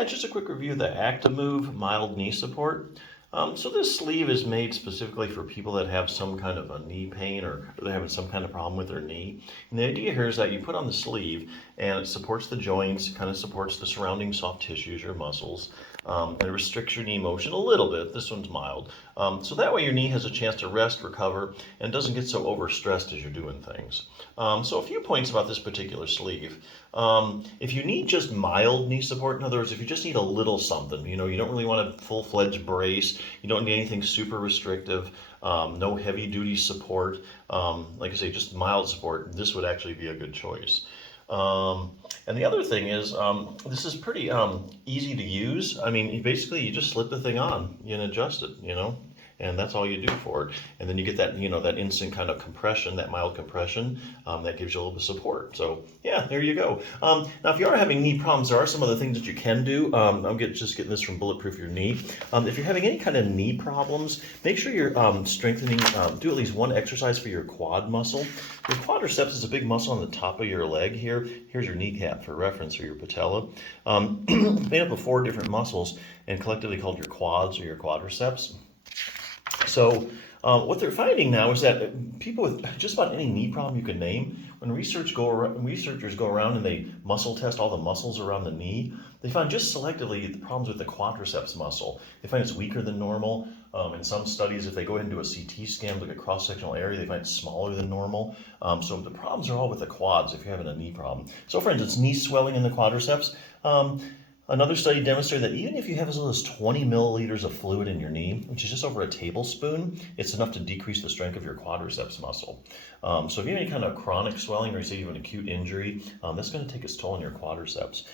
Yeah, just a quick review of the Actimove mild knee support. So this sleeve is made specifically for people that have some kind of a knee pain or they're having some kind of problem with their knee. And the idea here is that you put on the sleeve and it supports the joints, kind of supports the surrounding soft tissues or muscles, and it restricts your knee motion a little bit. This one's mild. So that way your knee has a chance to rest, recover, and doesn't get so overstressed as you're doing things. So a few points about this particular sleeve. If you need just mild knee support, in other words, if you just need a little something, you don't really want a full-fledged brace, you don't need anything super restrictive, no heavy-duty support, like I say, just mild support, this would actually be a good choice. And the other thing is, this is pretty easy to use. I mean, you just slip the thing on and adjust it, and that's all you do for it. And then you get that, that instant kind of compression, that mild compression, that gives you a little bit of support. So yeah, there you go. Now, if you are having knee problems, there are some other things that you can do. I'm just getting this from Bulletproof Your Knee. If you're having any kind of knee problems, make sure you're strengthening, do at least one exercise for your quad muscle. Your quadriceps is a big muscle on the top of your leg here. Here's your kneecap for reference, or your patella. Made up of 4 different muscles and collectively called your quads or your quadriceps. So what they're finding now is that people with just about any knee problem you can name, when researchers go around and they muscle test all the muscles around the knee, they find just selectively the problems with the quadriceps muscle. They find it's weaker than normal. In some studies, if they go ahead and do a CT scan, look at cross-sectional area, they find it's smaller than normal. So the problems are all with the quads if you're having a knee problem. So for instance, knee swelling in the quadriceps. Another study demonstrated that even if you have as little as 20 milliliters of fluid in your knee, which is just over a tablespoon, it's enough to decrease the strength of your quadriceps muscle. So if you have any kind of chronic swelling, or you say you have an acute injury, that's going to take its toll on your quadriceps.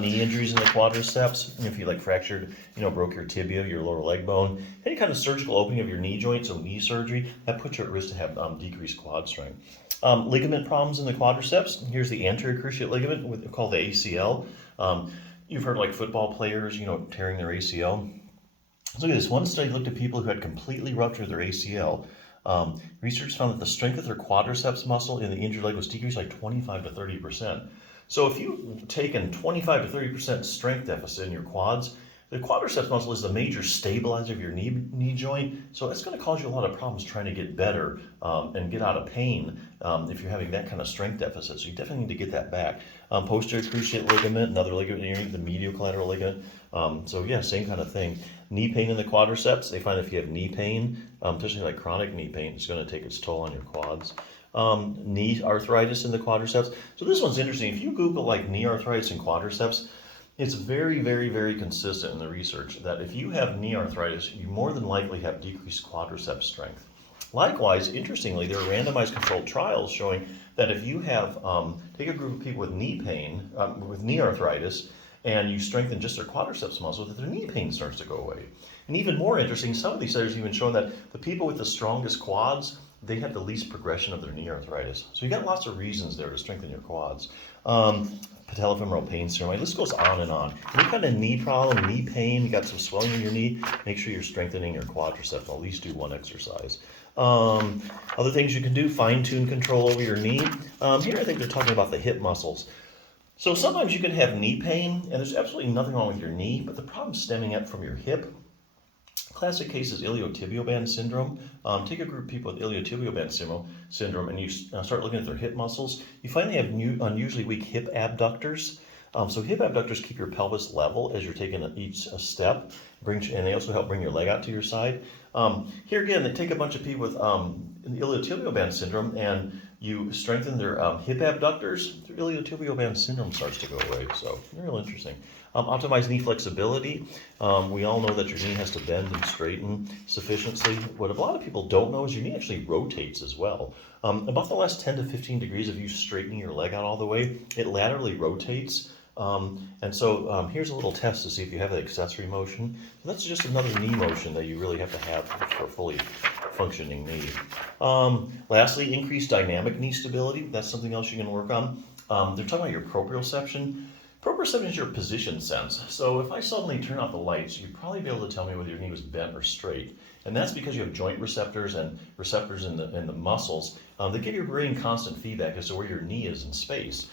Knee injuries in the quadriceps, if you fractured, broke your tibia, your lower leg bone, any kind of surgical opening of your knee joint, so knee surgery, that puts you at risk to have decreased quad strength. Ligament problems in the quadriceps, here's the anterior cruciate ligament, called the ACL. You've heard football players, tearing their ACL. Let's look at this. One study looked at people who had completely ruptured their ACL. Researchers found that the strength of their quadriceps muscle in the injured leg was decreased like 25 to 30%. So if you've taken 25 to 30% strength deficit in your quads, the quadriceps muscle is the major stabilizer of your knee joint, so it's going to cause you a lot of problems trying to get better and get out of pain if you're having that kind of strength deficit. So you definitely need to get that back. Posterior cruciate ligament, another ligament in the medial collateral ligament. So yeah, same kind of thing. Knee pain in the quadriceps, they find if you have knee pain, especially chronic knee pain, it's going to take its toll on your quads. Knee arthritis in the quadriceps. So this one's interesting. If you Google knee arthritis and quadriceps, it's very, very, very consistent in the research that if you have knee arthritis, you more than likely have decreased quadriceps strength. Likewise, interestingly, there are randomized controlled trials showing that if you have, take a group of people with knee pain, with knee arthritis, and you strengthen just their quadriceps muscle, that their knee pain starts to go away. And even more interesting, some of these studies even shown that the people with the strongest quads, they have the least progression of their knee arthritis. So you got lots of reasons there to strengthen your quads. Patellofemoral pain syndrome, this goes on and on. Any kind of knee problem, knee pain, you got some swelling in your knee, make sure you're strengthening your quadriceps. At least do one exercise. Other things you can do, fine-tune control over your knee. Here I think they're talking about the hip muscles. So sometimes you can have knee pain, and there's absolutely nothing wrong with your knee, but the problem's stemming up from your hip. Classic case is iliotibial band syndrome. Take a group of people with iliotibial band syndrome and you start looking at their hip muscles. You find they have unusually weak hip abductors. So hip abductors keep your pelvis level as you're taking each step, and they also help bring your leg out to your side. Here again, they take a bunch of people with iliotibial band syndrome and you strengthen their hip abductors, their iliotibial band syndrome starts to go away. So real interesting. Optimize knee flexibility. We all know that your knee has to bend and straighten sufficiently. What a lot of people don't know is your knee actually rotates as well. About the last 10 to 15 degrees of you straightening your leg out all the way, it laterally rotates. And so here's a little test to see if you have the accessory motion. So that's just another knee motion that you really have to have for a fully functioning knee. Lastly, increased dynamic knee stability. That's something else you can work on. They're talking about your proprioception. Proprioception is your position sense. So if I suddenly turn off the lights, you'd probably be able to tell me whether your knee was bent or straight. And that's because you have joint receptors and receptors in the muscles they give your brain constant feedback as to where your knee is in space.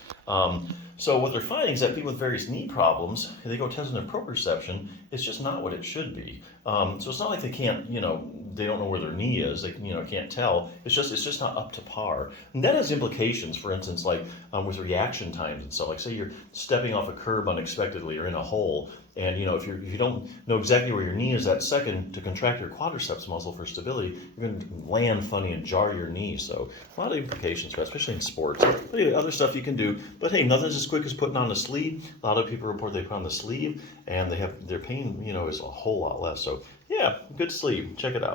So what they're finding is that people with various knee problems, they go test their proprioception, it's just not what it should be. So it's not like they can't, they don't know where their knee is. They, can't tell. It's just not up to par. And that has implications. For instance, like with reaction times and stuff. Like say you're stepping off a curb unexpectedly or in a hole, and if you don't know exactly where your knee is that second to contract your quadriceps muscle for stability, you're going to land funny and jar your knee. So a lot of implications for that, especially in sports. But anyway, other stuff you can do. But hey, nothing's as quick as putting on the sleeve. A lot of people report they put on the sleeve and they have their pain, is a whole lot less. So yeah, good sleeve. Check it out.